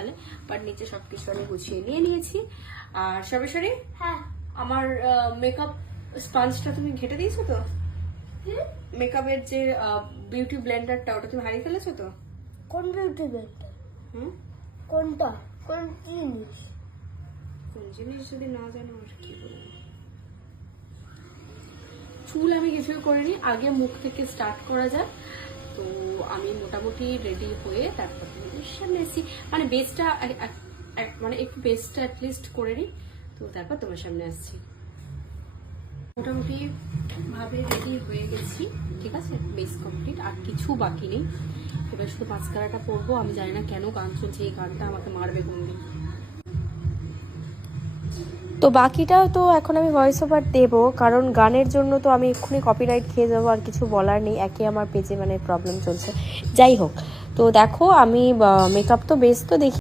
দেখালে, বাট নিচে সবকিছু আমি গুছিয়ে নিয়ে নিয়েছি। আর সর্বেশ্বরী, হ্যাঁ আমার মেকআপ স্পঞ্জটা তুমি ঘেটে দিয়েছো তো? মেকআপের যে বিউটি ব্লেন্ডারটা, ওটা তুমি হারিয়ে ফেলেছো তো? কোন বিউটি ব্লেন্ডার? কোনটা? কোন জিনিস? কোন জিনিস যদি না জানো আর কি বলবো। চুল আমি কিছুই করিনি, আগে মুখ থেকে স্টার্ট করা যাক। তো আমি মোটামুটি রেডি হয়ে তারপর তোমাদের সামনে এসেছি, মানে বেসটা মানে একটু বেসটা অ্যাটলিস্ট করে নিই, তো তারপর তোমার সামনে আসছি। মোটামুটি ভাবে রেডি হয়ে গেছি, ঠিক আছে, বেস কমপ্লিট, আর কিছু বাকি নেই। এবার শুধু মাস্কারাটা পরবো। আমি জানি না কেন গান চলছে, এই গানটা আমাকে মারবে কোনদিন। তো বাকিটাও তো এখন আমি ভয়েস ওভার দেবো, কারণ গানের জন্য তো আমি এক্ষুনি কপিরাইট খেয়ে যাবো, আর কিছু বলার নেই, একে আমার পেজে মানে প্রবলেম চলছে। যাই হোক, তো দেখো আমি মেকআপ তো বেশ তো দেখি